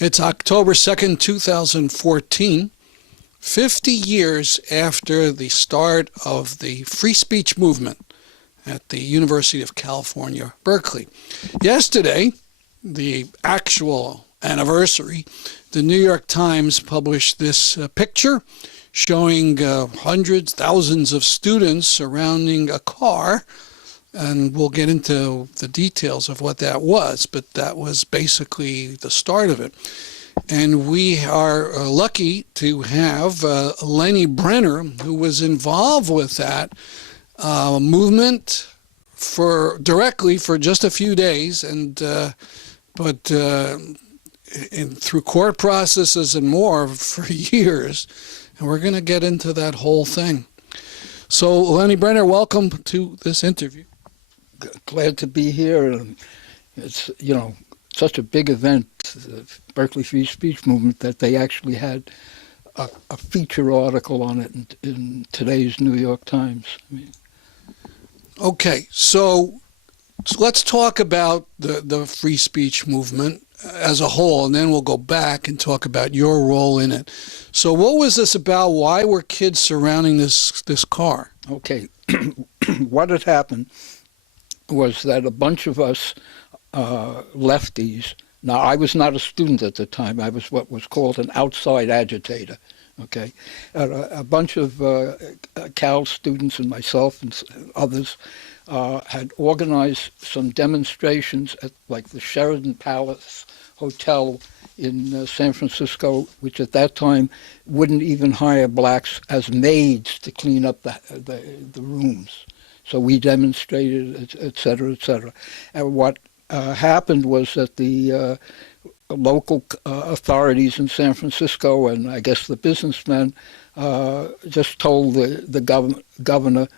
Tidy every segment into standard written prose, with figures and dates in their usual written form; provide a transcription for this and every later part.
It's October 2nd, 2014, 50 years after the start of the free speech movement at the University of California Berkeley. Yesterday, the actual anniversary, the New York Times published this picture showing hundreds, thousands of students surrounding a car. And we'll get into the details of what that was, but that was basically the start of it. And we are lucky to have Lenni Brenner, who was involved with that movement directly for just a few days, and through court processes and more for years. And we're going to get into that whole thing. So, Lenni Brenner, welcome to this interview. Glad to be here. It's, such a big event, the Berkeley Free Speech Movement, that they actually had a feature article on it in today's New York Times. Okay, so let's talk about the free speech movement as a whole, and then we'll go back and talk about your role in it. So what was this about? Why were kids surrounding this car? Okay, what had happened was that a bunch of us lefties, now I was not a student at the time, I was what was called an outside agitator, okay? A bunch of Cal students and myself and others had organized some demonstrations at like the Sheraton Palace Hotel in San Francisco, which at that time wouldn't even hire blacks as maids to clean up the rooms. So we demonstrated, et cetera, et cetera. And what happened was that the local authorities in San Francisco, and I guess the businessmen, just told the governor,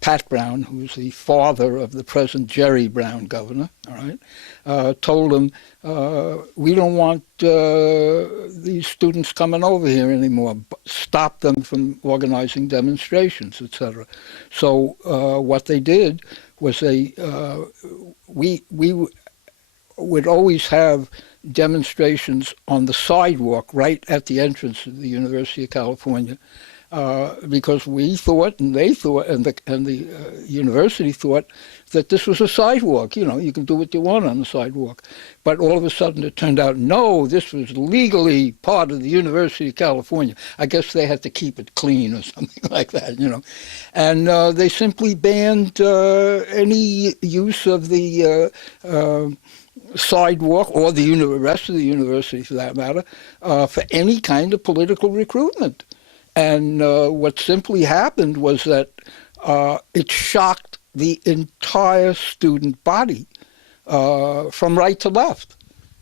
Pat Brown, who's the father of the present Jerry Brown governor, all right, told him, we don't want these students coming over here anymore. Stop them from organizing demonstrations, etc. So what they did was we would always have demonstrations on the sidewalk right at the entrance of the University of California, because we thought, and they thought, and the university thought that this was a sidewalk. You can do what you want on the sidewalk. But all of a sudden it turned out, no, this was legally part of the University of California. I guess they had to keep it clean or something like that, And they simply banned any use of the sidewalk, or the rest of the university for that matter, for any kind of political recruitment. And what simply happened was that it shocked the entire student body from right to left.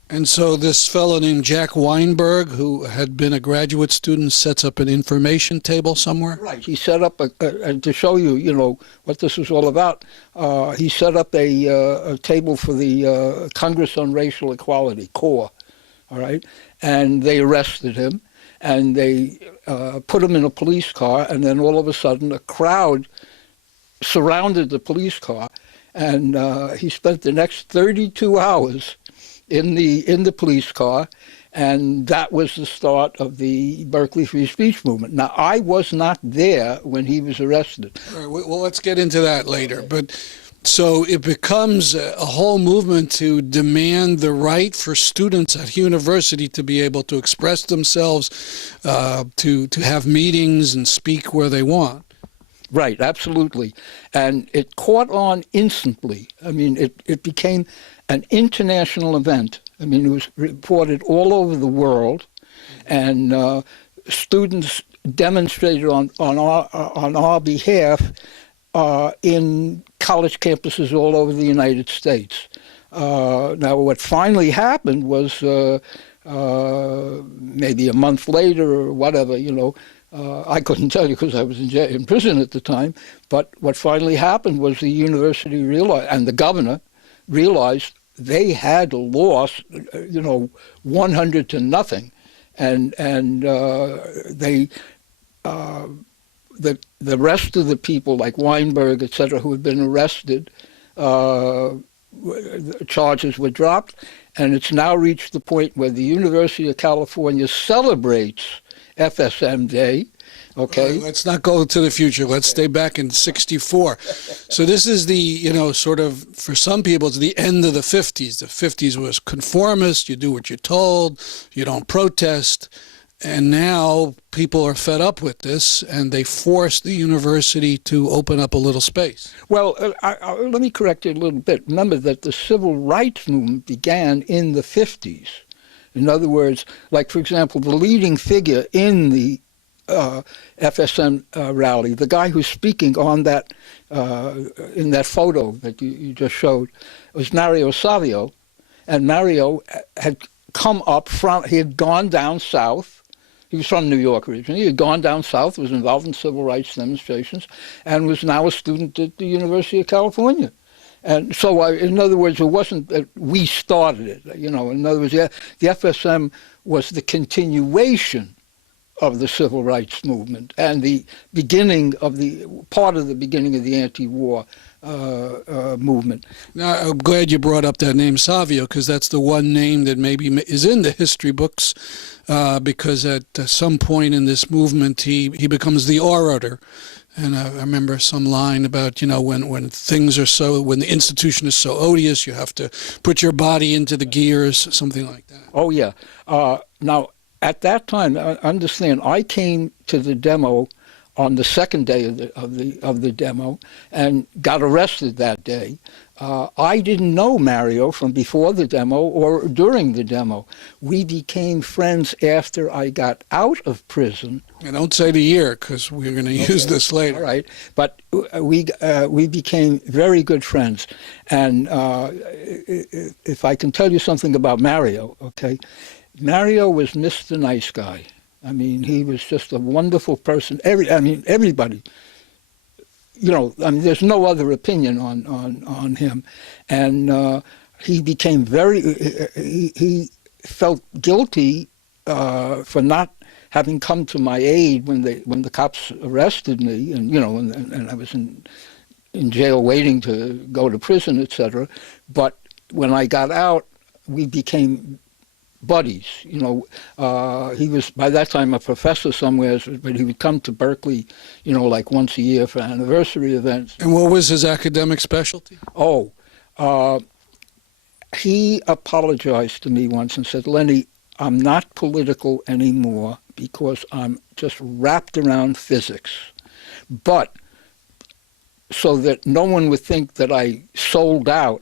And so this fellow named Jack Weinberg, who had been a graduate student, sets up an information table somewhere? Right. He set up, to show you, what this was all about, he set up a table for the Congress on Racial Equality, CORE, all right? And they arrested him. And they put him in a police car, and then all of a sudden a crowd surrounded the police car, and he spent the next 32 hours in the police car, and that was the start of the Berkeley Free Speech Movement. Now, I was not there when he was arrested. All right, well, let's get into that later, okay. But so it becomes a whole movement to demand the right for students at university to be able to express themselves, to have meetings and speak where they want. Right, absolutely. And it caught on instantly. I mean, it became an international event. I mean, it was reported all over the world, and students demonstrated on our behalf in college campuses all over the United States. Now, what finally happened was maybe a month later or whatever, I couldn't tell you because I was in prison at the time, but what finally happened was the university realized, and the governor realized, they had lost, 100 to nothing, and they. The rest of the people, like Weinberg, et cetera, who had been arrested, charges were dropped, and it's now reached the point where the University of California celebrates FSM Day. Okay. Let's not go to the future. Let's stay back in 64. So this is the, sort of, for some people, it's the end of the 50s. The 50s was conformist. You do what you're told. You don't protest. And now people are fed up with this, and they force the university to open up a little space. Well, let me correct you a little bit. Remember that the civil rights movement began in the 50s. In other words, like, for example, the leading figure in the FSM rally, the guy who's speaking on that in that photo that you just showed, was Mario Savio. And Mario had come up from, he had gone down south. He was from New York originally. He had gone down south, was involved in civil rights demonstrations, and was now a student at the University of California. And so, in other words, it wasn't that we started it. In other words, the FSM was the continuation of the civil rights movement and the beginning of the beginning of the anti-war movement. Now, I'm glad you brought up that name, Savio, because that's the one name that maybe is in the history books, because at some point in this movement, he becomes the orator. And I remember some line about, when things are so, when the institution is so odious, you have to put your body into the gears, something like that. Oh, yeah. Now, at that time, understand, I came to the demo on the second day of the demo and got arrested that day. I didn't know Mario from before the demo or during the demo. We became friends after I got out of prison. And don't say the year, because we're going to use this later. All right, but we became very good friends. And if I can tell you something about Mario, okay, Mario was Mr. Nice Guy. I mean, he was just a wonderful person. Everybody. There's no other opinion on him, and he became he felt guilty for not having come to my aid when the cops arrested me, and I was in jail waiting to go to prison, etc. But when I got out, we became buddies. He was by that time a professor somewhere, but he would come to Berkeley, like once a year for anniversary events. And what was his academic specialty? Oh, he apologized to me once and said, "Lenny, I'm not political anymore because I'm just wrapped around physics. But so that no one would think that I sold out,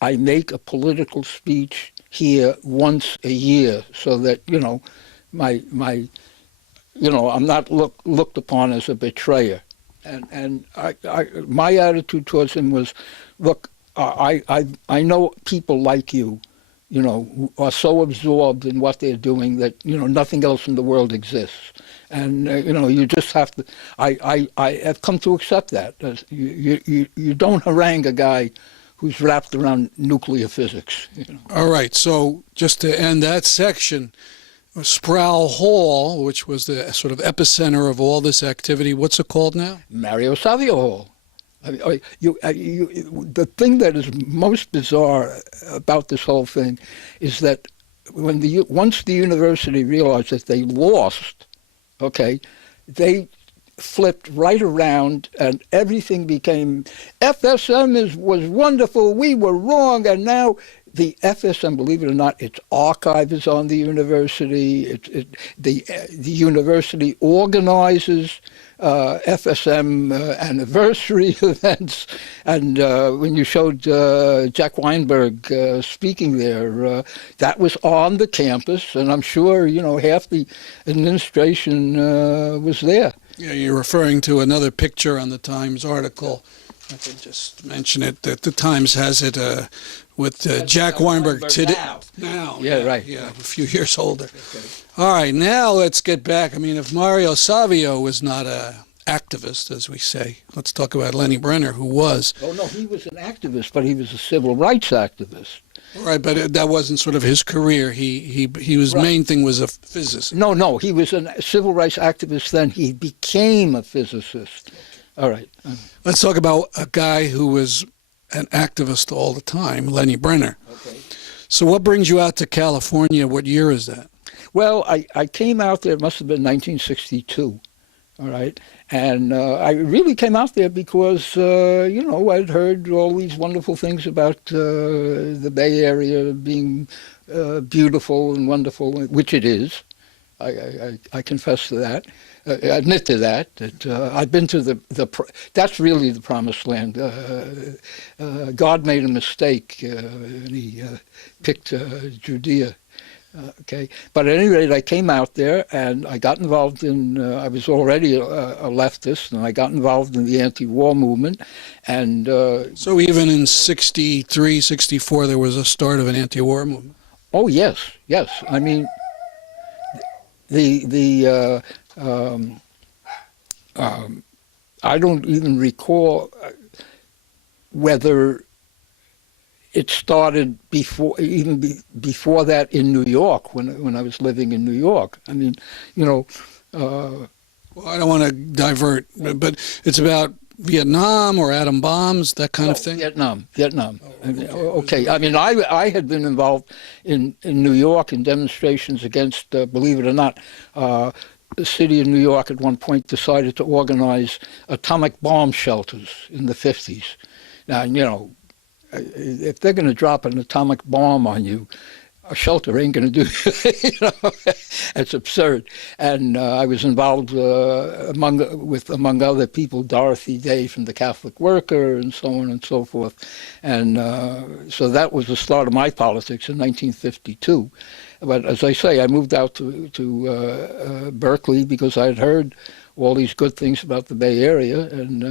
I make a political speech here once a year, so that I'm not looked upon as a betrayer." And my attitude towards him was, look, I know people like you, who are so absorbed in what they're doing that nothing else in the world exists, and you just have to. I have come to accept that. You don't harangue a guy who's wrapped around nuclear physics. All right, so just to end that section, Sproul Hall, which was the sort of epicenter of all this activity, what's it called now? Mario Savio Hall. The thing that is most bizarre about this whole thing is that once the university realized that they lost, okay, they flipped right around and everything became FSM was wonderful, we were wrong, and now the FSM, believe it or not, its archive is on the university. The university organizes FSM anniversary events, and when you showed Jack Weinberg speaking there, that was on the campus, and I'm sure half the administration was there. Yeah, you're referring to another picture on the Times article. I could just mention it, that the Times has it with Jack Weinberg today. Now. Yeah, right. Yeah, a few years older. Okay. All right, now let's get back. I mean, if Mario Savio was not an activist, as we say, let's talk about Lenni Brenner, who was. Oh, no, he was an activist, but he was a civil rights activist. Right, but that wasn't sort of his career. His right. main thing was a physicist. No, he was a civil rights activist, then he became a physicist. All right. Let's talk about a guy who was an activist all the time, Lenni Brenner. Okay. So what brings you out to California? What year is that? Well, I came out there, it must have been 1962, all right? And I really came out there because, I'd heard all these wonderful things about the Bay Area being beautiful and wonderful, which it is. I confess to that. I admit to that. I've been to that's really the promised land. God made a mistake, and he picked Judea. Okay, but at any rate, I came out there and I got involved in. I was already a leftist, and I got involved in the anti-war movement. And so even in 63, 64, there was a start of an anti-war movement. Oh yes. I mean, I don't even recall whether it started before that in New York when I was living in New York. I mean, Well, I don't want to divert, but it's about Vietnam or atom bombs, that kind of thing. Vietnam. Okay. I mean, I had been involved in New York in demonstrations against, believe it or not, the city of New York at one point decided to organize atomic bomb shelters in the 50s. Now, if they're going to drop an atomic bomb on you, a shelter ain't going to do it. It's absurd. And I was involved among other people, Dorothy Day from the Catholic Worker and so on and so forth. And so that was the start of my politics in 1952. But as I say, I moved out to Berkeley because I had heard all these good things about the Bay Area, and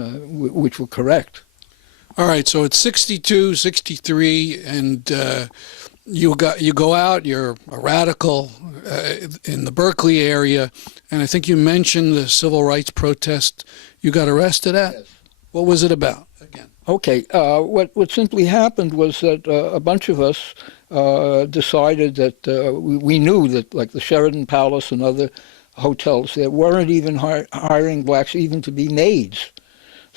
which were correct. All right, so it's 62, 63, and you go out. You're a radical in the Berkeley area, and I think you mentioned the civil rights protest you got arrested at. Yes. What was it about again? Okay, what simply happened was that a bunch of us decided that we knew that, like the Sheraton Palace and other hotels, they weren't even hiring blacks even to be maids.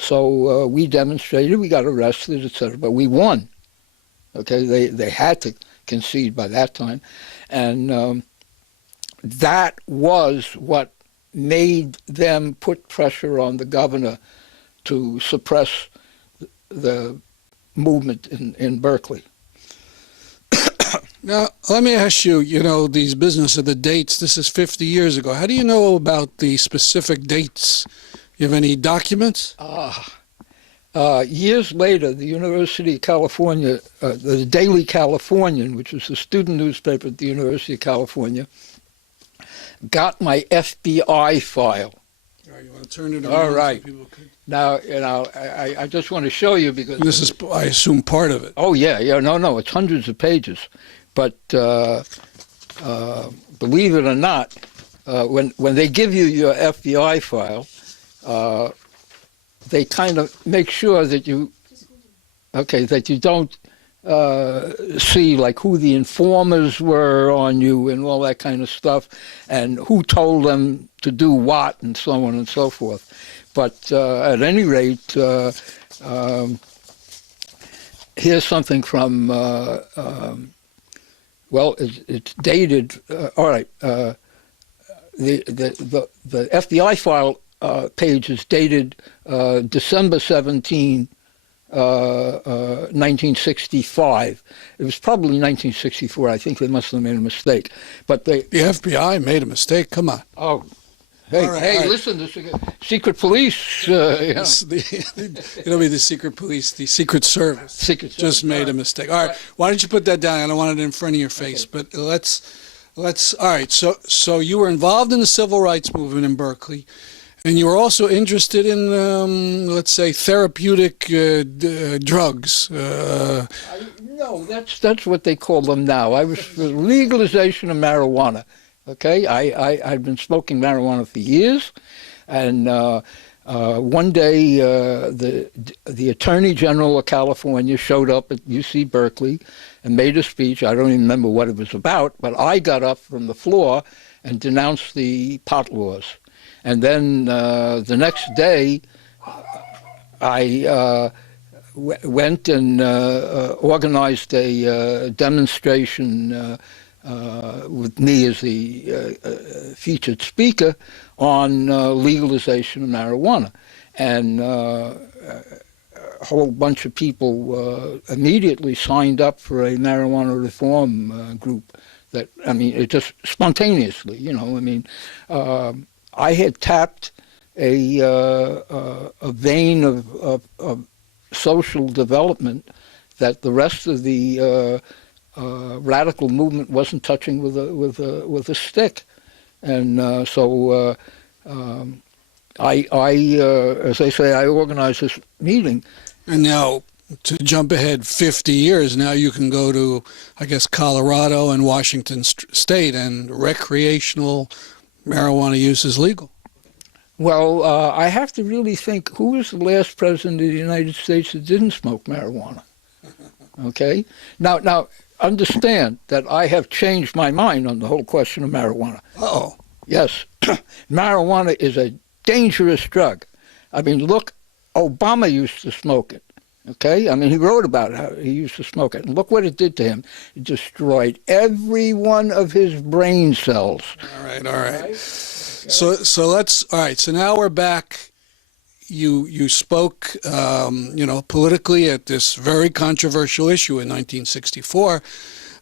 So we demonstrated, we got arrested, etc., but we won. Okay, they had to concede by that time, and that was what made them put pressure on the governor to suppress the movement in Berkeley. Now, let me ask you, these business of the dates, this is 50 years ago. How do you know about the specific dates? You have any documents? Years later, the University of California, the Daily Californian, which was the student newspaper at the University of California, got my FBI file. All right, you want to turn it around? All right. So people could... Now, I just want to show you because... This is, I assume, part of it. Oh, yeah, no, it's hundreds of pages. But believe it or not, when they give you your FBI file, they kind of make sure that you don't see like who the informers were on you and all that kind of stuff, and who told them to do what and so on and so forth. But at any rate, here's something from, it's dated, all right, the FBI file page is dated December 17, 1965. It was probably 1964. I think they must have made a mistake. But the FBI made a mistake. Come on. Oh, hey, all right. Listen, the secret police. The secret police, the Secret Service. Just made a mistake. All right. Why don't you put that down? I don't want it in front of your face. Okay. But let's. All right. So you were involved in the civil rights movement in Berkeley. And you were also interested in, let's say, therapeutic drugs. No, that's what they call them now. I was for legalization of marijuana. Okay, I'd been smoking marijuana for years, and one day the Attorney General of California showed up at UC Berkeley and made a speech. I don't even remember what it was about, but I got up from the floor and denounced the pot laws. And then the next day, I went and organized a demonstration with me as the featured speaker on legalization of marijuana. And a whole bunch of people immediately signed up for a marijuana reform group. That, I mean, it just spontaneously, you know. I mean, I had tapped a vein of social development that the rest of the radical movement wasn't touching with a stick, and so I as I say, I organized this meeting. And now, to jump ahead 50 years, now you can go to, I guess, Colorado and Washington State, and recreational marijuana use is legal. Well, I have to really think, who was the last president of the United States that didn't smoke marijuana? Okay? Now, understand that I have changed my mind on the whole question of marijuana. Uh-oh. Yes. Marijuana is a dangerous drug. I mean, look, Obama used to smoke it. Okay? I mean, he wrote about how he used to smoke it. And look what it did to him. It destroyed every one of his brain cells. All right. Okay. So let's, all right, so now we're back. You spoke, politically at this very controversial issue in 1964.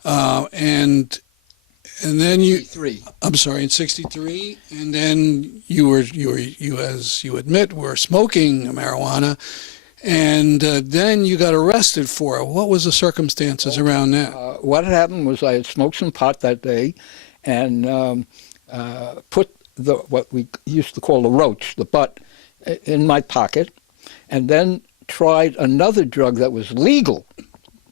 And then you, 63. I'm sorry, in 63, and then you as you admit, were smoking marijuana, and then you got arrested for it. What was the circumstances around that? What had happened was I had smoked some pot that day, and put what we used to call the roach, the butt, in my pocket, and then tried another drug that was legal,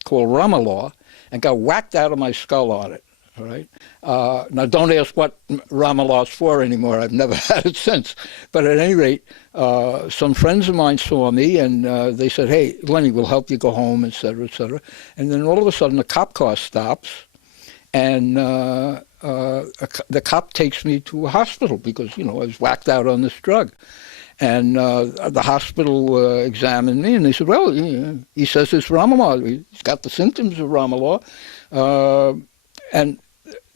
called Ramallah, and got whacked out of my skull on it. All right. Now, don't ask what Ramallah's for anymore. I've never had it since. But at any rate, some friends of mine saw me, and they said, "Hey, Lenny, we'll help you go home," et cetera, et cetera. And then all of a sudden, a cop car stops, and the cop takes me to a hospital because, I was whacked out on this drug. And the hospital examined me, and they said, "Well, he says it's Ramallah. He's got the symptoms of Ramallah." And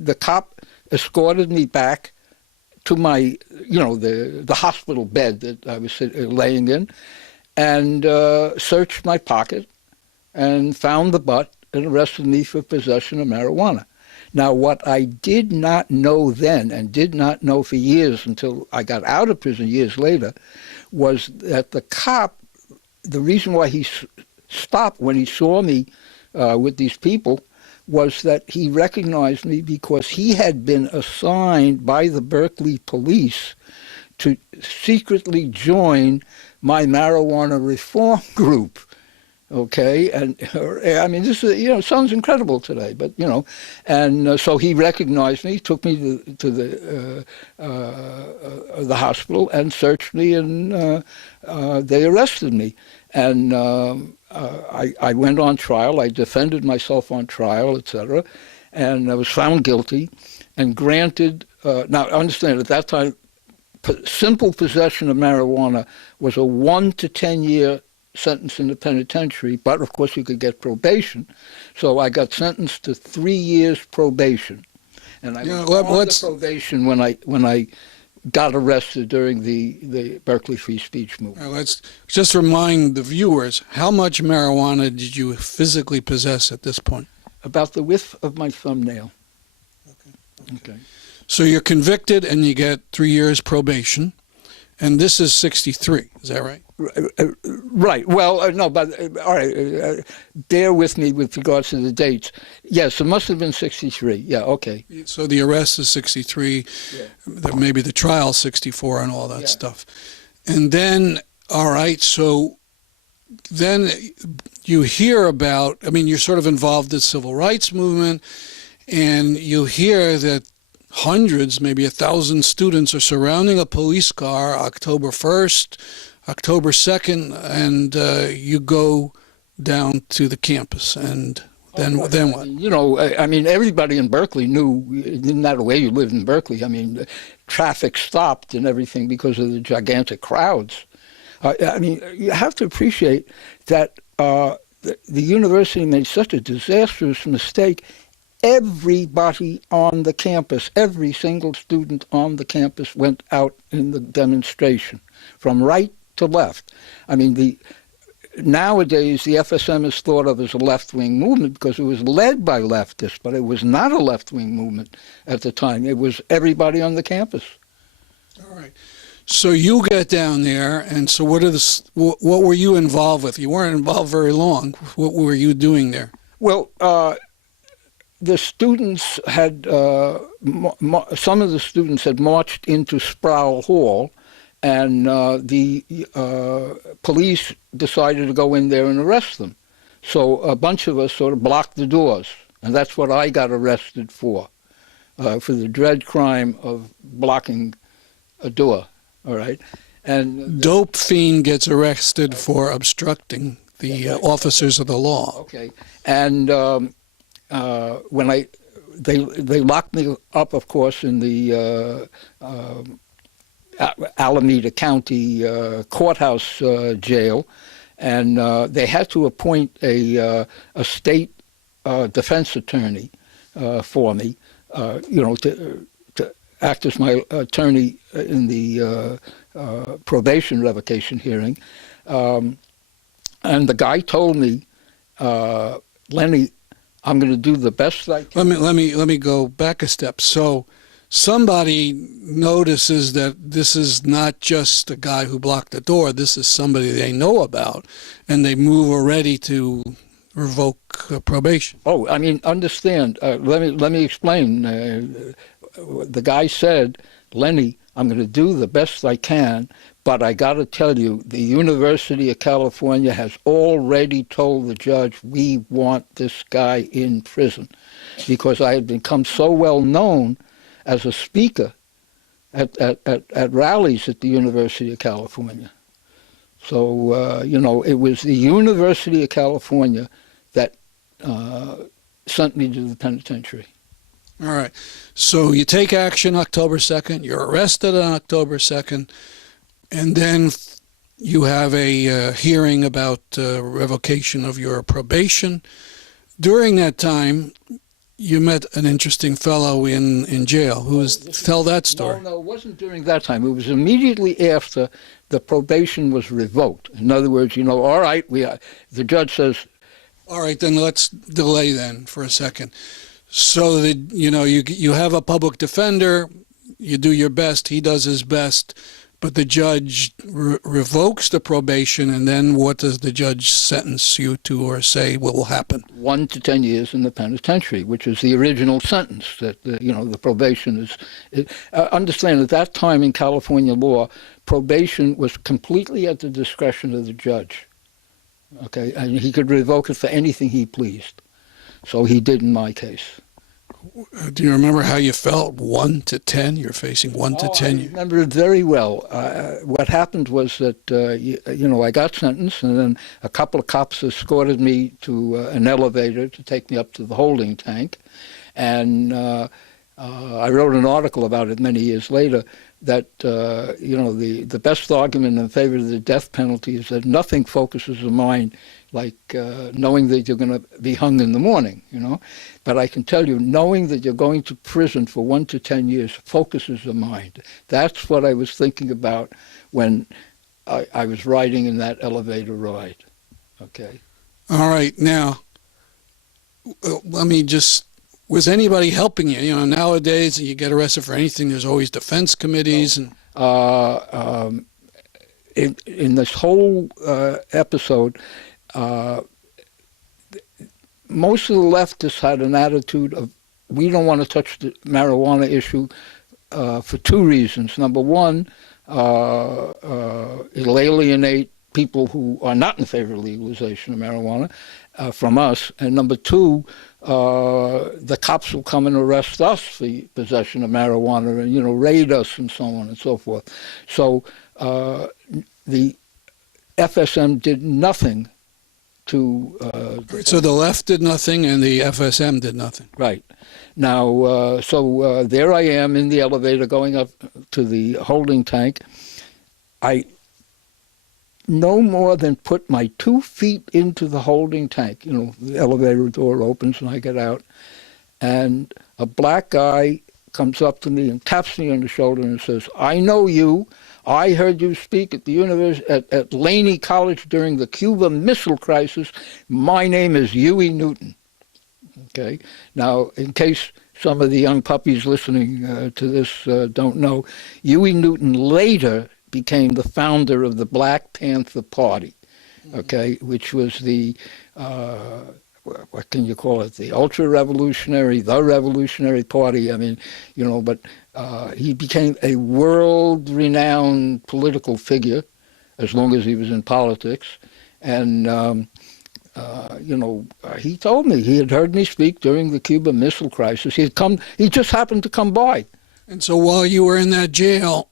the cop escorted me back to my, the hospital bed that I was laying in, and searched my pocket and found the butt and arrested me for possession of marijuana. Now, what I did not know then, and did not know for years until I got out of prison years later, was that the cop, the reason why he stopped when he saw me with these people, was that he recognized me because he had been assigned by the Berkeley police to secretly join my marijuana reform group. Okay, and I mean, this is, sounds incredible today, but and so he recognized me, took me to the hospital and searched me, and they arrested me, and I went on trial. I defended myself on trial, etc., and I was found guilty and granted. Now, understand, at that time, simple possession of marijuana was a 1 to 10 year sentence in the penitentiary, but of course you could get probation. So I got sentenced to 3 years probation, and I was on the probation when I got arrested during the Berkeley free speech movement. Let's just remind the viewers, how much marijuana did you physically possess at this point? About the width of my thumbnail. Okay. So you're convicted and you get 3 years probation, and this is 63, is that right? Right. Well, no, but all right. Bear with me with regards to the dates. Yes, it must have been 63. Yeah. Okay. So the arrest is 63. Yeah. Maybe the trial 64 and all that stuff. And then, all right. So then you hear about. I mean, you're sort of involved in the civil rights movement, and you hear that hundreds, maybe 1,000 students are surrounding a police car October 1st. October 2nd, and you go down to the campus, and then what? I mean, everybody in Berkeley knew, it didn't matter where you lived in Berkeley. I mean, traffic stopped and everything because of the gigantic crowds. I mean, you have to appreciate that the university made such a disastrous mistake. Everybody on the campus, every single student on the campus went out in the demonstration, from right to left. I mean, nowadays the FSM is thought of as a left-wing movement because it was led by leftists, but it was not a left-wing movement at the time. It was everybody on the campus. All right. So you get down there, and so what were you involved with? You weren't involved very long. What were you doing there? Well, the students had, some of the students had marched into Sproul Hall, and the police decided to go in there and arrest them. So a bunch of us sort of blocked the doors, and that's what I got arrested for the dread crime of blocking a door, all right? And dope fiend gets arrested for obstructing the officers of the law. Okay, and when they locked me up, of course, in the Alameda County courthouse jail, and they had to appoint a state defense attorney for me, to act as my attorney in the probation revocation hearing. And the guy told me, Lenny, I'm going to do the best I can. Let me go back a step. So somebody notices that this is not just a guy who blocked the door. This is somebody they know about, and they move already to revoke probation. Oh, I mean, understand. Let me explain. The guy said, Lenny, I'm going to do the best I can, but I got to tell you, the University of California has already told the judge we want this guy in prison, because I had become so well known as a speaker at rallies at the University of California. So, it was the University of California that sent me to the penitentiary. All right. So you take action October 2nd. You're arrested on October 2nd. And then you have a hearing about revocation of your probation. During that time, you met an interesting fellow in jail. Tell that story. No, it wasn't during that time. It was immediately after the probation was revoked. In other words, all right, the judge says, all right, then let's delay then for a second. So that, you have a public defender, you do your best, he does his best, but the judge revokes the probation, and then what does the judge sentence you to or say will happen? 1 to 10 years in the penitentiary, which is the original sentence that, the probation is. Understand, at that time in California law, probation was completely at the discretion of the judge. Okay, and he could revoke it for anything he pleased. So he did in my case. Do you remember how you felt? 1 to 10? You're facing 1 to 10. I remember it very well. What happened was that, I got sentenced, and then a couple of cops escorted me to an elevator to take me up to the holding tank. And I wrote an article about it many years later that, the best argument in favor of the death penalty is that nothing focuses the mind like knowing that you're going to be hung in the morning, But I can tell you, knowing that you're going to prison for 1 to 10 years focuses the mind. That's what I was thinking about when I was riding in that elevator ride, okay? All right. Now, was anybody helping you? Nowadays, you get arrested for anything, there's always defense committees. And in this whole episode, most of the leftists had an attitude of, we don't want to touch the marijuana issue for 2 reasons. Number one, it'll alienate people who are not in favor of legalization of marijuana from us. And number 2, the cops will come and arrest us for possession of marijuana and, raid us and so on and so forth. So the FSM did nothing to... So the left did nothing and the FSM did nothing. Right. Now, so there I am in the elevator going up to the holding tank. I no more than put my 2 feet into the holding tank. The elevator door opens and I get out, and a black guy comes up to me and taps me on the shoulder and says, "I know you. I heard you speak at the at Lenni College during the Cuba Missile Crisis. My name is Huey Newton." Okay. Now, in case some of the young puppies listening to this don't know, Huey Newton later became the founder of the Black Panther Party, okay, which was the, what can you call it, the ultra-revolutionary, the revolutionary party. I mean, but he became a world-renowned political figure as long as he was in politics. And, he told me he had heard me speak during the Cuba Missile Crisis. He just happened to come by. And so while you were in that jail,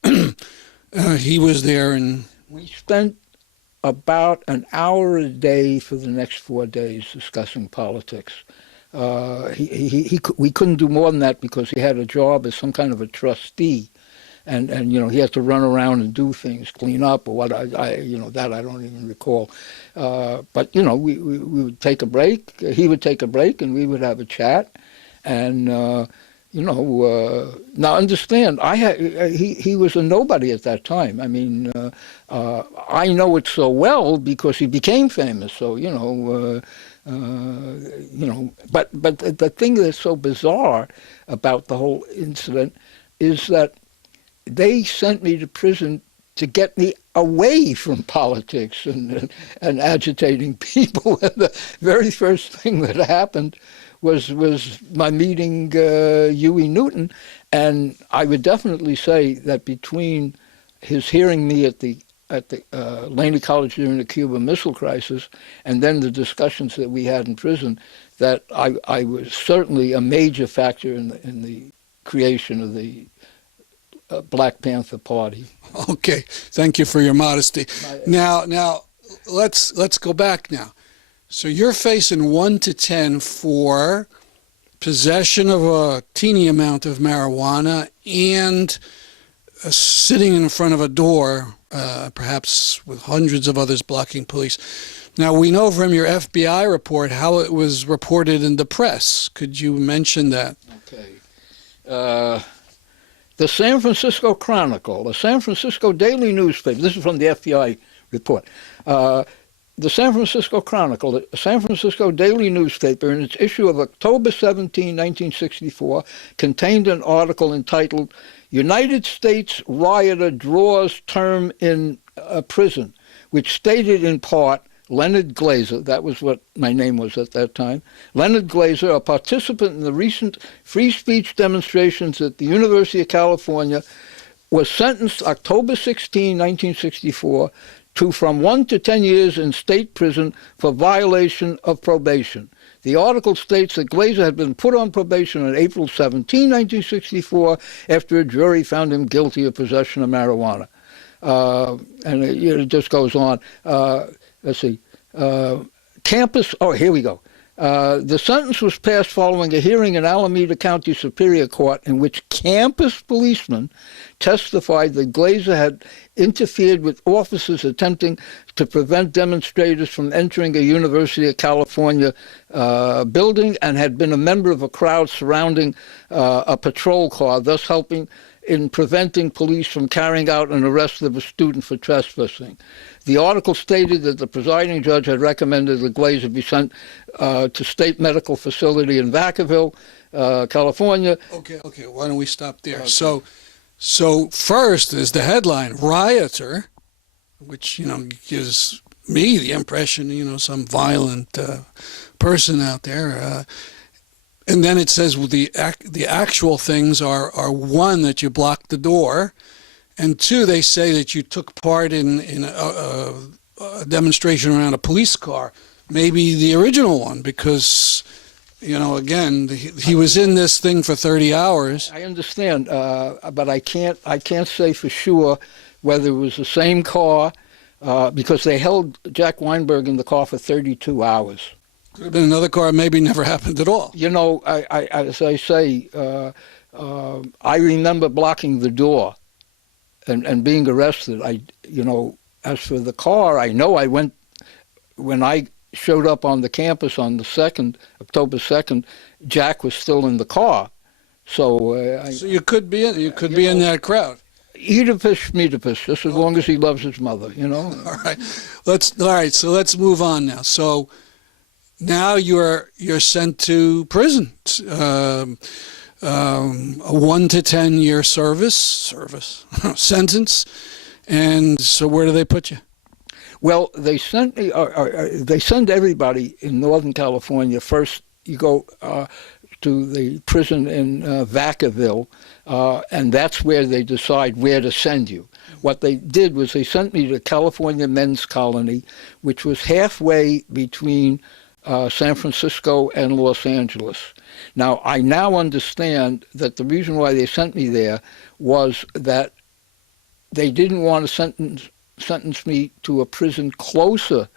he was there, and we spent about an hour a day for the next 4 days discussing politics. We couldn't do more than that because he had a job as some kind of a trustee, and he had to run around and do things, clean up or what. That I don't even recall. But we would take a break. He would take a break, and we would have a chat, and. Now understand, he was a nobody at that time. I mean, I know it so well because he became famous. So but the thing that's so bizarre about the whole incident is that they sent me to prison to get me away from politics and agitating people. And the very first thing that happened was my meeting Huey Newton, and I would definitely say that between his hearing me at the Lenni College during the Cuban Missile Crisis and then the discussions that we had in prison, that I was certainly a major factor in the creation of the Black Panther Party. Okay, thank you for your modesty. Now let's go back now. So you're facing 1 to 10 for possession of a teeny amount of marijuana and sitting in front of a door, perhaps with hundreds of others blocking police. Now, we know from your FBI report how it was reported in the press. Could you mention that? Okay. The San Francisco Chronicle, the San Francisco daily newspaper, this is from the FBI report, the San Francisco Chronicle, the San Francisco daily newspaper, in its issue of October 17, 1964, contained an article entitled, "United States Rioter Draws Term in Prison," which stated in part, Leonard Glazer, that was what my name was at that time, Leonard Glazer, a participant in the recent free speech demonstrations at the University of California, was sentenced October 16, 1964, to from 1 to 10 years in state prison for violation of probation. The article states that Glazer had been put on probation on April 17, 1964, after a jury found him guilty of possession of marijuana. And it just goes on. Let's see. Here we go. The sentence was passed following a hearing in Alameda County Superior Court in which campus policemen testified that Glazer had interfered with officers attempting to prevent demonstrators from entering a University of California building and had been a member of a crowd surrounding a patrol car, thus helping in preventing police from carrying out an arrest of a student for trespassing. The article stated that the presiding judge had recommended that Glazer be sent to state medical facility in Vacaville, California. Okay, why don't we stop there? Okay. So first is the headline, rioter, which, gives me the impression, some violent person out there. And then it says, well, the actual things are one, that you blocked the door, and two, they say that you took part in a demonstration around a police car, maybe the original one, because, again, he was in this thing for 30 hours. I understand, but I can't say for sure whether it was the same car, because they held Jack Weinberg in the car for 32 hours. Could have been another car, maybe never happened at all. As I say, I remember blocking the door and being arrested. as for the car, I know I went, when I showed up on the campus on the 2nd, October 2nd, Jack was still in the car. So, So you could be in that crowd. Oedipus, Medipus, just as long as he loves his mother, you know. All right. So let's move on now. So now you're sent to prison. A 1 to 10 year service sentence. And so where do they put you? Well, they sent me. They send everybody in Northern California. First, you go to the prison in Vacaville, and that's where they decide where to send you. What they did was they sent me to California Men's Colony, which was halfway between San Francisco and Los Angeles. Now, I now understand that the reason why they sent me there was that they didn't want to sentence me to a prison closer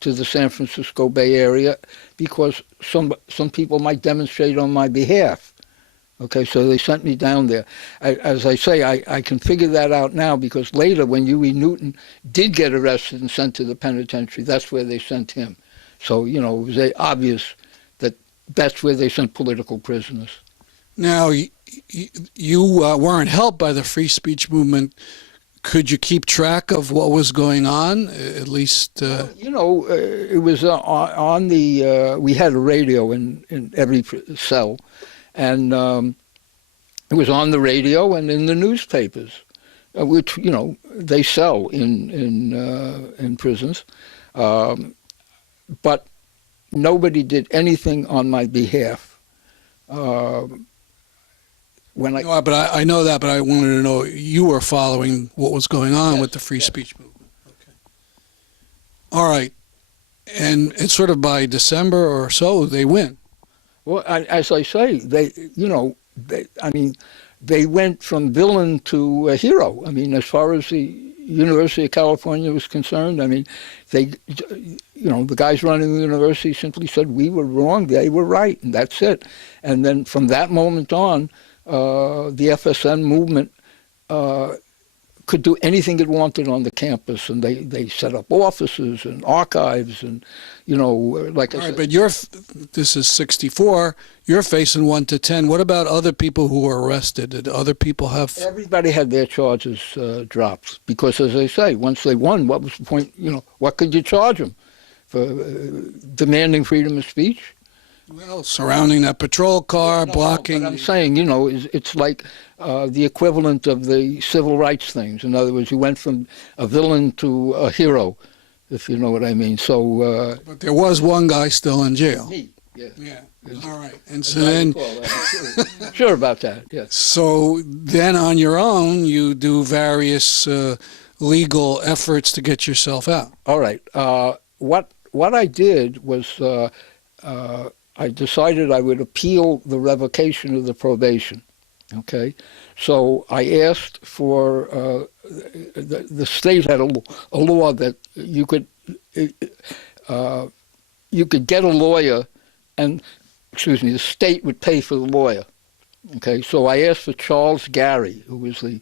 to the San Francisco Bay Area because some people might demonstrate on my behalf. Okay, so they sent me down there. As I say, I can figure that out now because later when Huey Newton did get arrested and sent to the penitentiary, that's where they sent him. So, you know, it was obvious that that's where they sent political prisoners. Now, you weren't helped by the free speech movement. Could you keep track of what was going on, at least? You know, it was on the, we had a radio in every cell, and it was on the radio and in the newspapers, which, you know, they sell in prisons. But nobody did anything on my behalf. But I know that, but I wanted to know, you were following what was going on with the free speech movement. Okay. All right. And it's sort of by December or so, they win. Well, as I say, they went from villain to a hero. I mean, as far as the University of California was concerned, I mean, the guys running the university simply said, we were wrong, they were right, and that's it. And then from that moment on, the FSN movement could do anything it wanted on the campus, and they set up offices and archives, and like I said. But this is 64. You're facing 1 to 10. What about other people who were arrested? Did other people have? Everybody had their charges dropped because, as I say, once they won, what was the point? What could you charge them for demanding freedom of speech? Well, surrounding that patrol car, blocking. But I'm saying, it's like the equivalent of the civil rights things. In other words, you went from a villain to a hero, if you know what I mean. So. But there was one guy still in jail. Me. Yeah. Yeah. All right. And so then. Sure about that. Yes. So then, on your own, you do various legal efforts to get yourself out. All right. What I did was. I decided I would appeal the revocation of the probation. Okay, so I asked for the state had a law that you could get a lawyer, and the state would pay for the lawyer. Okay, so I asked for Charles Gary, who was he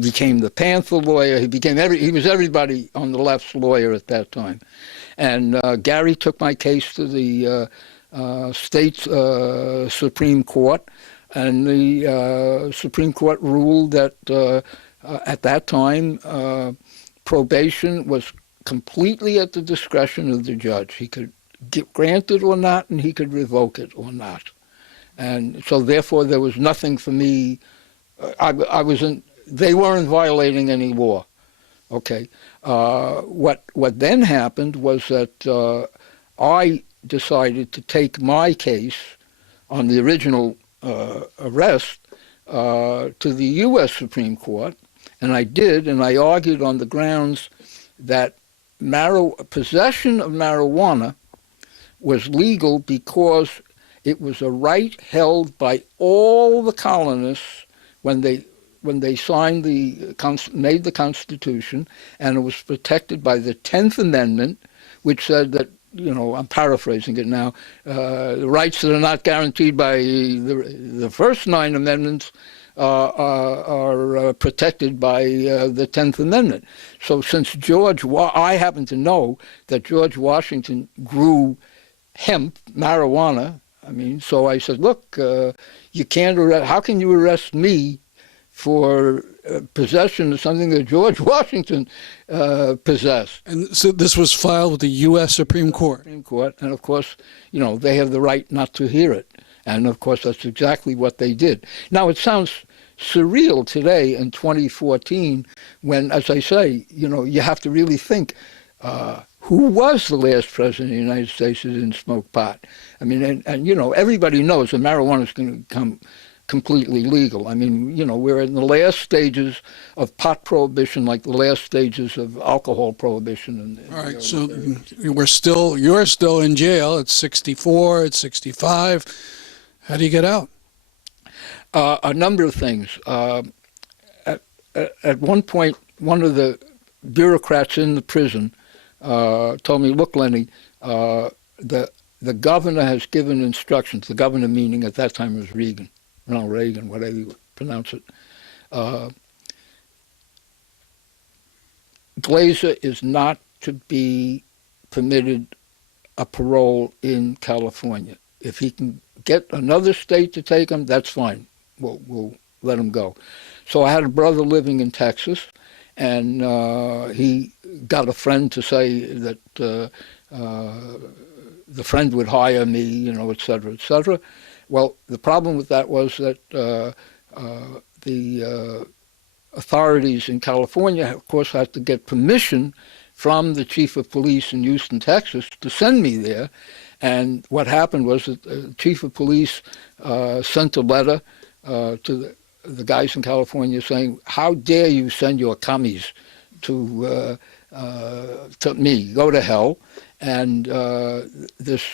became the Panther lawyer. He was everybody on the left's lawyer at that time. And Gary took my case to the state Supreme Court, and the Supreme Court ruled that at that time probation was completely at the discretion of the judge. He could grant it or not, and he could revoke it or not. And so therefore there was nothing for me. They weren't violating any law. Okay. What then happened was that I decided to take my case on the original arrest to the U.S. Supreme Court, and I did, and I argued on the grounds that possession of marijuana was legal because it was a right held by all the colonists when they made the Constitution, and it was protected by the 10th Amendment, which said that, I'm paraphrasing it now, the rights that are not guaranteed by the first 9 amendments are protected by the 10th Amendment. So since I happen to know that George Washington grew hemp, marijuana. I mean, so I said, look, you can't arrest, how can you arrest me for possession of something that George Washington possessed? And so this was filed with the U.S. Supreme Court. Supreme Court, and of course, they have the right not to hear it. And of course, that's exactly what they did. Now, it sounds surreal today in 2014 when, as I say, you have to really think, who was the last president of the United States who didn't smoke pot? I mean, and everybody knows that marijuana is going to become completely legal. I mean, we're in the last stages of pot prohibition, like the last stages of alcohol prohibition. All right, so you're still in jail. It's 64, it's 65. How do you get out? A number of things. At one point, one of the bureaucrats in the prison told me, look, Lenny, the governor has given instructions, the governor meaning at that time was Reagan, whatever you pronounce it. Glazer is not to be permitted a parole in California. If he can get another state to take him, that's fine. We'll let him go. So I had a brother living in Texas, and he got a friend to say that the friend would hire me, et cetera, et cetera. Well, the problem with that was that the authorities in California, of course, had to get permission from the chief of police in Houston, Texas, to send me there. And what happened was that the chief of police sent a letter to the guys in California saying, how dare you send your commies to me, go to hell. And this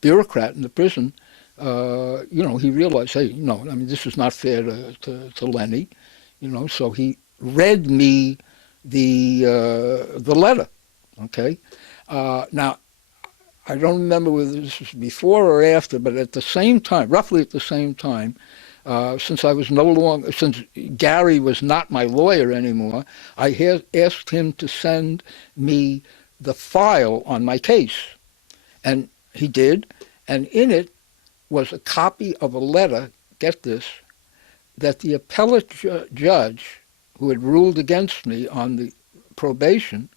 bureaucrat in the prison, he realized, hey, no, I mean, this is not fair to Lenny, so he read me the letter, okay? Now, I don't remember whether this was before or after, but at the same time, roughly at the same time, since Gary was not my lawyer anymore, I asked him to send me the file on my case. And he did, and in it was a copy of a letter, get this, that the appellate judge who had ruled against me on the probation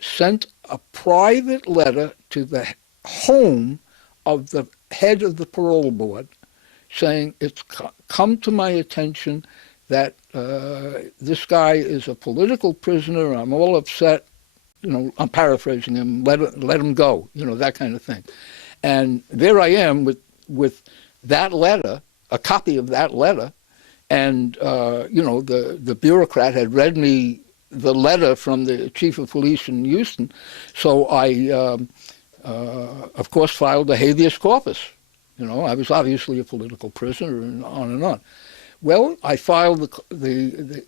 sent a private letter to the home of the head of the parole board saying, it's come to my attention that this guy is a political prisoner, I'm all upset, I'm paraphrasing him, let him go, that kind of thing. And there I am with that letter, a copy of that letter, and, the bureaucrat had read me the letter from the chief of police in Houston, so I, of course, filed a habeas corpus. I was obviously a political prisoner, and on and on. Well, I filed the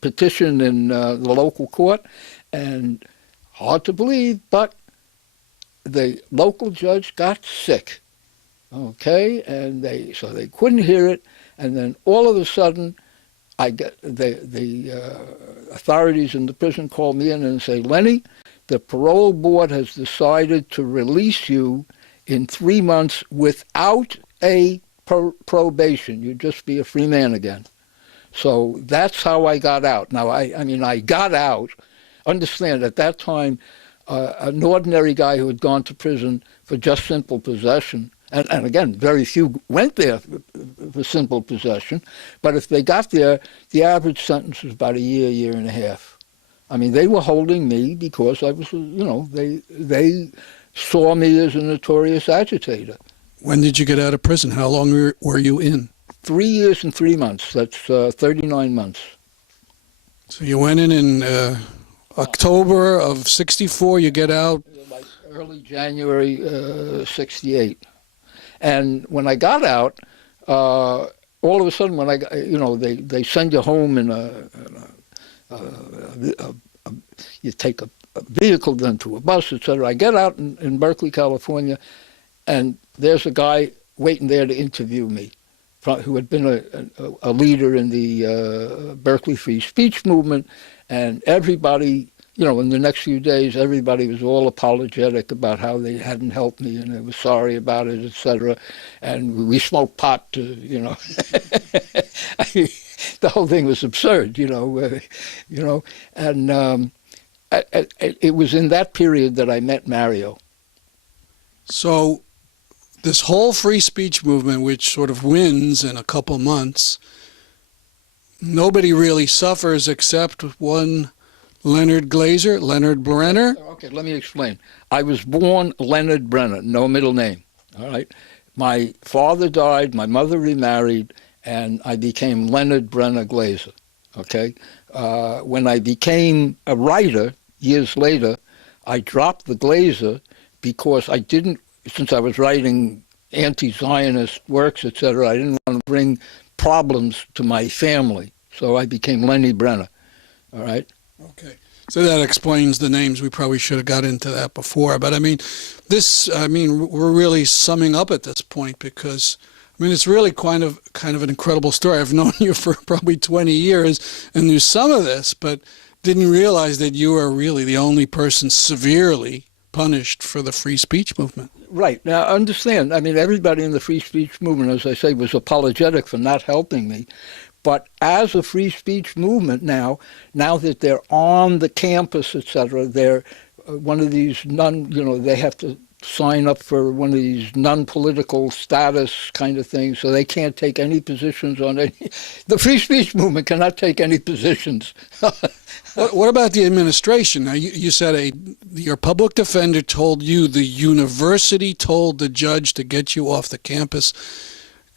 petition in the local court, and hard to believe, but the local judge got sick. Okay, and they couldn't hear it, and then all of a sudden, the authorities in the prison called me in and say, Lenny, the parole board has decided to release you in 3 months without a probation. You'd just be a free man again. So that's how I got out. Now, I got out. Understand, at that time, an ordinary guy who had gone to prison for just simple possession, and again, very few went there for simple possession, but if they got there, the average sentence was about a year and a half. I mean, they were holding me because I was, they saw me as a notorious agitator. When did you get out of prison? How long were you in? 3 years and 3 months. That's 39 months. So you went in October of 64, you get out? Like early January 68. And when I got out, all of a sudden, when they send you home in you take a vehicle, then to a bus, etc. I get out in Berkeley, California, and there's a guy waiting there to interview me. who had been a leader in the Berkeley free speech movement, and everybody, in the next few days, everybody was all apologetic about how they hadn't helped me, and they were sorry about it, etc. And we smoked pot to, the whole thing was absurd, and it was in that period that I met Mario. So this whole free speech movement, which sort of wins in a couple months, nobody really suffers except one Leonard Brenner. Okay, let me explain. I was born Leonard Brenner, no middle name, all right? My father died, my mother remarried, and I became Leonard Brenner Glaser, okay? When I became a writer, years later, I dropped the Glaser because I didn't, since I was writing anti-Zionist works, etc., I didn't want to bring problems to my family. So I became Lenni Brenner, all right? Okay. So that explains the names. We probably should have got into that before. But we're really summing up at this point because, it's really kind of an incredible story. I've known you for probably 20 years and knew some of this, but didn't realize that you are really the only person severely punished for the free speech movement. Right. Now, understand, everybody in the free speech movement, as I say, was apologetic for not helping me. But as a free speech movement now that they're on the campus, etc., they're one of these they have to sign up for one of these non-political status kind of things, so they can't take any positions on any. The free speech movement cannot take any positions. What about the administration? Now, you said your public defender told you the university told the judge to get you off the campus.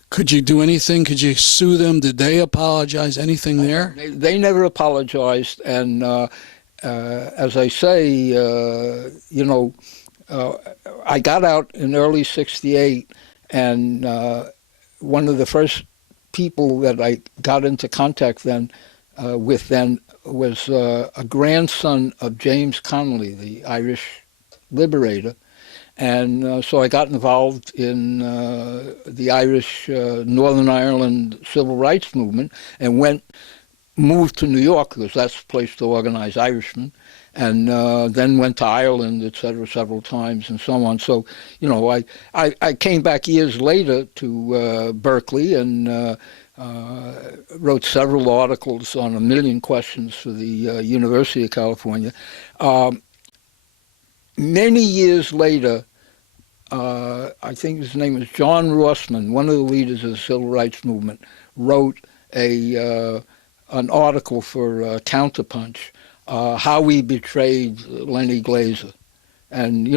Could you do anything? Could you sue them? Did they apologize? Anything there? They never apologized. And as I say, I got out in early '68, and one of the first people that I got into contact with was a grandson of James Connolly, the Irish liberator. And so I got involved in the Irish Northern Ireland civil rights movement and moved to New York because that's the place to organize Irishmen, and then went to Ireland, etc., several times and so on. So, I came back years later to Berkeley and wrote several articles on 1,000,000 questions for the University of California. Many years later, I think his name was John Rossman, one of the leaders of the civil rights movement, wrote an article for Counterpunch, how we betrayed Lenny Glaser. And,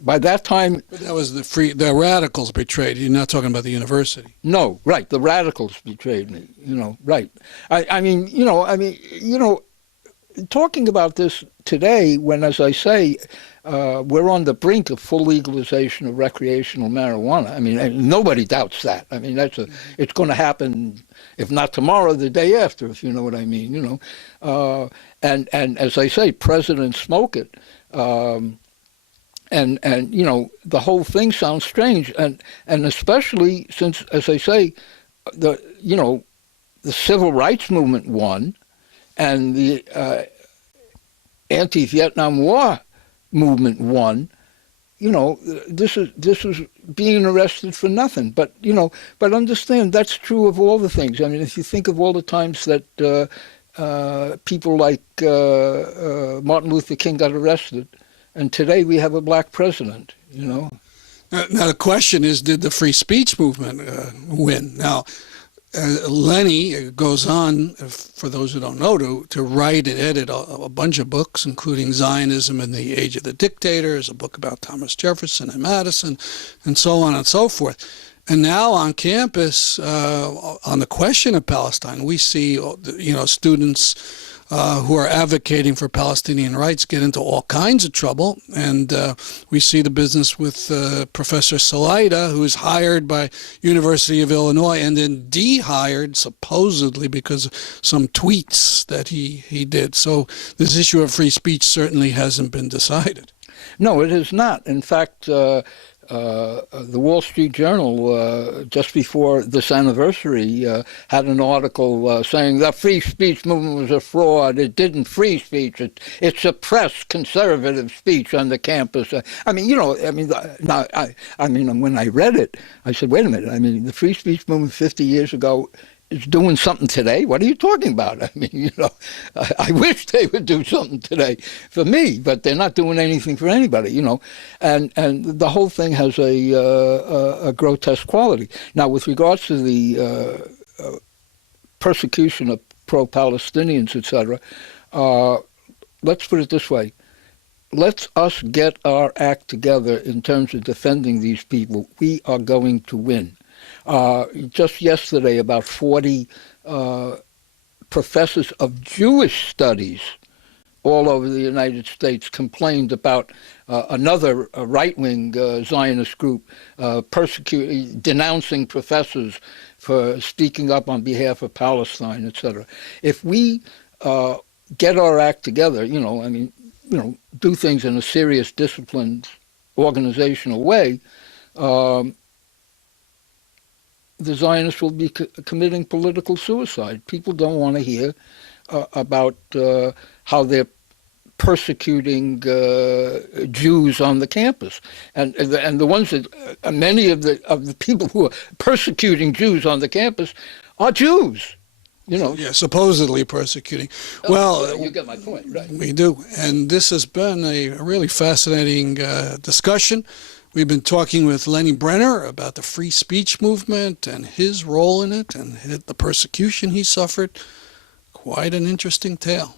by that time... But that was the radicals betrayed. You're not talking about the university. No, right, the radicals betrayed me, right. Talking about this today, when, as I say, we're on the brink of full legalization of recreational marijuana. Nobody doubts that. It's going to happen, if not tomorrow, the day after, if you know what I mean. And as I say, presidents smoke it, and the whole thing sounds strange, and especially since, as I say, the civil rights movement won, and the anti-Vietnam War movement won. This was being arrested for nothing. But understand that's true of all the things. If you think of all the times that people like Martin Luther King got arrested, and today we have a black president. Now the question is, did the free speech movement win? Now, Lenny goes on, for those who don't know, to write and edit a bunch of books, including Zionism and the Age of the Dictators, a book about Thomas Jefferson and Madison, and so on and so forth. And now on campus, on the question of Palestine, we see students who are advocating for Palestinian rights get into all kinds of trouble. And we see the business with Professor Salaita, who is hired by University of Illinois and then de-hired, supposedly, because of some tweets that he did. So this issue of free speech certainly hasn't been decided. No, it is not. In fact, The Wall Street Journal, just before this anniversary, had an article saying the free speech movement was a fraud. It didn't free speech. It suppressed conservative speech on the campus. I mean, when I read it, I said, wait a minute. I mean, the free speech movement 50 years ago is doing something today. What are you talking about? I mean, I wish they would do something today for me, but they're not doing anything for anybody, and the whole thing has a grotesque quality. Now, with regards to the persecution of pro-Palestinians, etc., let's put it this way. Let's us get our act together in terms of defending these people. We are going to win. Just yesterday, about 40 professors of Jewish studies all over the United States complained about another right-wing Zionist group denouncing professors for speaking up on behalf of Palestine, etc. If we get our act together, do things in a serious, disciplined, organizational way, the Zionists will be committing political suicide. People don't want to hear about how they're persecuting Jews on the campus, and the ones that many of the people who are persecuting Jews on the campus are Jews. Yeah, supposedly persecuting. Well, you get my point, right? We do, and this has been a really fascinating discussion. We've been talking with Lenni Brenner about the free speech movement and his role in it and the persecution he suffered. Quite an interesting tale.